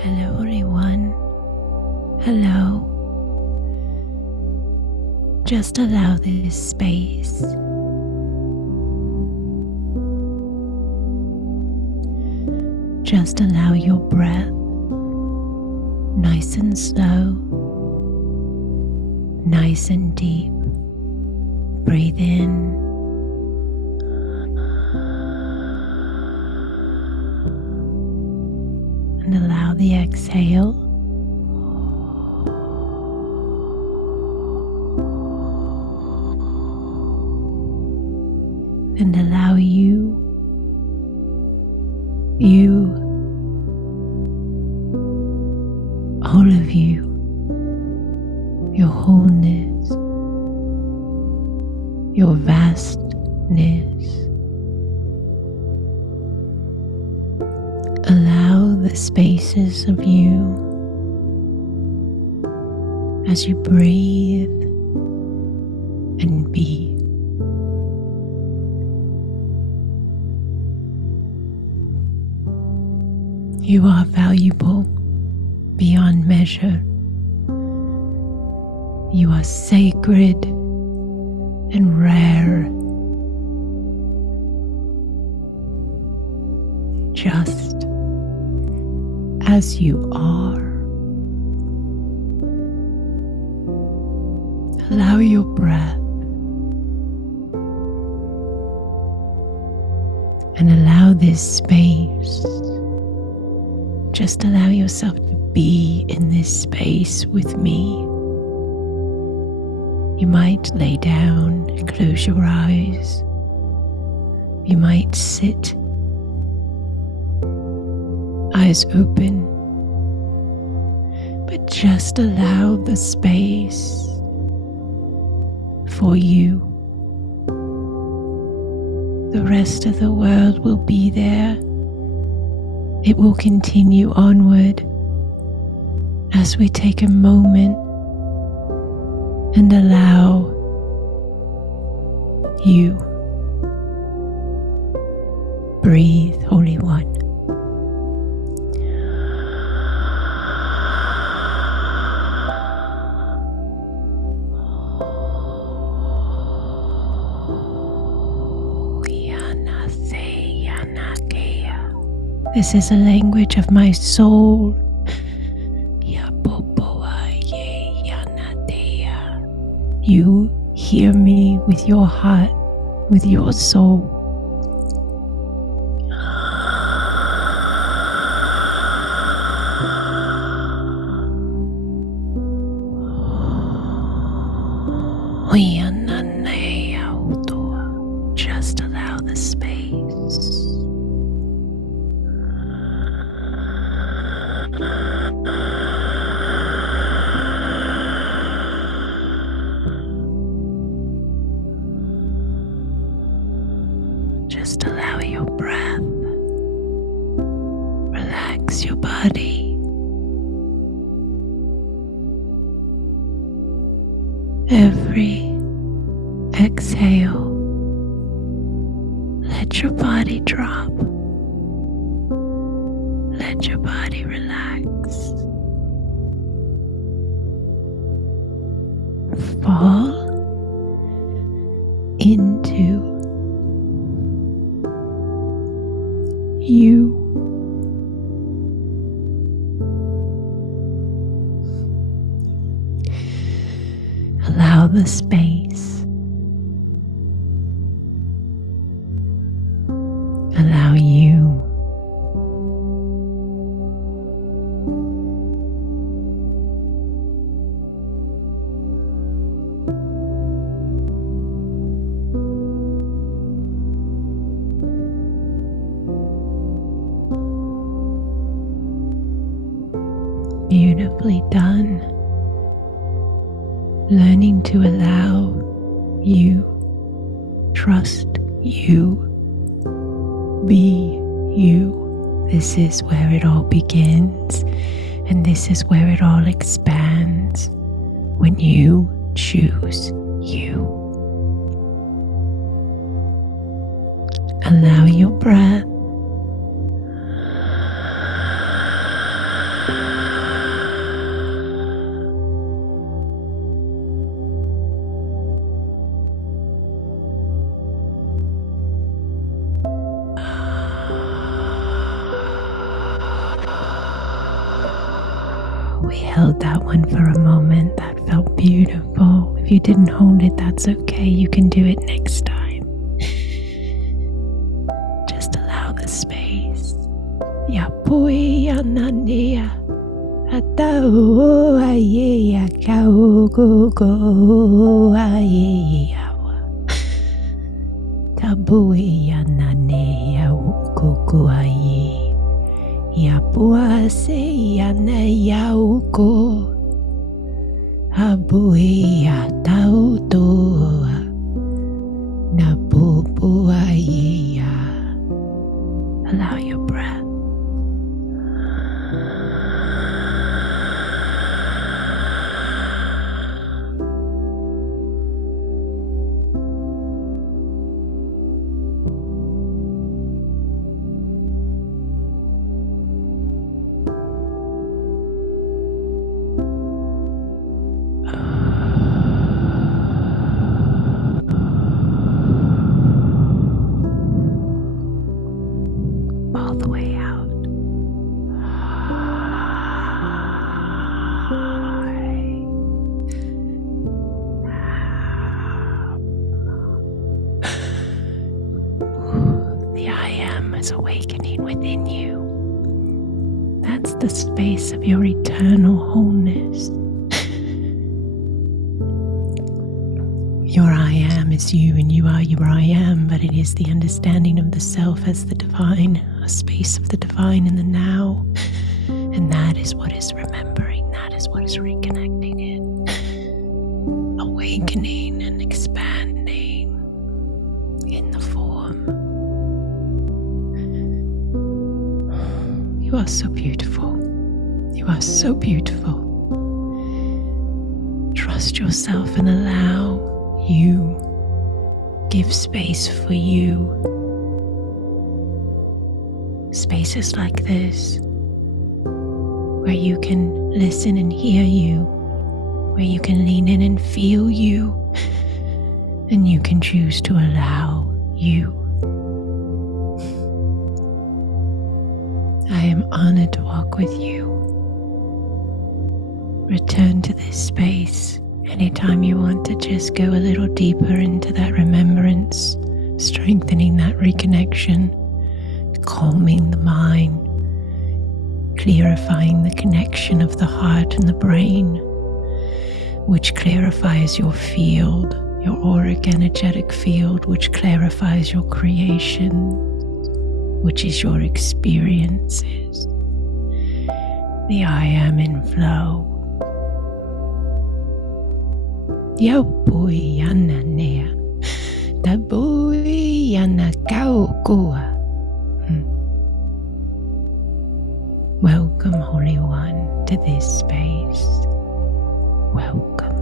Hello, Holy One. Hello. Just allow this space. Just allow your breath, nice and slow, nice and deep. Breathe in. And allow the exhale. And allow you, all of you, your wholeness, your vastness. Allow the spaces of you as you breathe and be. You are valuable beyond measure. You are sacred and rare. Just as you are. Allow your breath and allow this space. Just allow yourself to be in this space with me. You might lay down and close your eyes. You might sit, eyes open, but just allow the space for you. The rest of the world will be there. It will continue onward as we take a moment and allow you. Breathe, Holy One. This is a language of my soul. You hear me with your heart, with your soul. Just allow the space. Just allow your breath. Relax your body. Every exhale, let your body drop. Let your body relax. Fall into you. Allow the space. Allow you. Beautifully done. Learning to allow you, trust you, be you. This is where it all begins, and this is where it all expands when you choose you. Allow your breath We held that one for a moment. That felt beautiful. If you didn't hold it, that's okay. You can do it next time. Just allow the space. Ya pui ya nania. Atau aye ya kau go aye yawa. Tabui ya nane ya kuku aye. Ya pua se ya na ya uko. Abui ya tau toa. Na pupu aye ya. Allow your breath. All the way out. The I am is awakening within you. That's the space of your eternal wholeness. Your I am is you and you are your I am, but it is the understanding of the self as the divine, a space of the divine in the now. And that is what is remembering, that is what is reconnecting it, awakening and expanding in the form. You are so beautiful. You are so beautiful. Trust yourself and allow you. Give space for you. Spaces like this, where you can listen and hear you, where you can lean in and feel you, and you can choose to allow you. I am honored to walk with you. Return to this space anytime you want to just go a little deeper into that remembrance, strengthening that reconnection, calming the mind, clarifying the connection of the heart and the brain, which clarifies your field, your auric energetic field, which clarifies your creation, which is your experiences. The I am in flow. Yo boy yana nea, da boy yana kau koa. Welcome, Holy One, to this space. Welcome.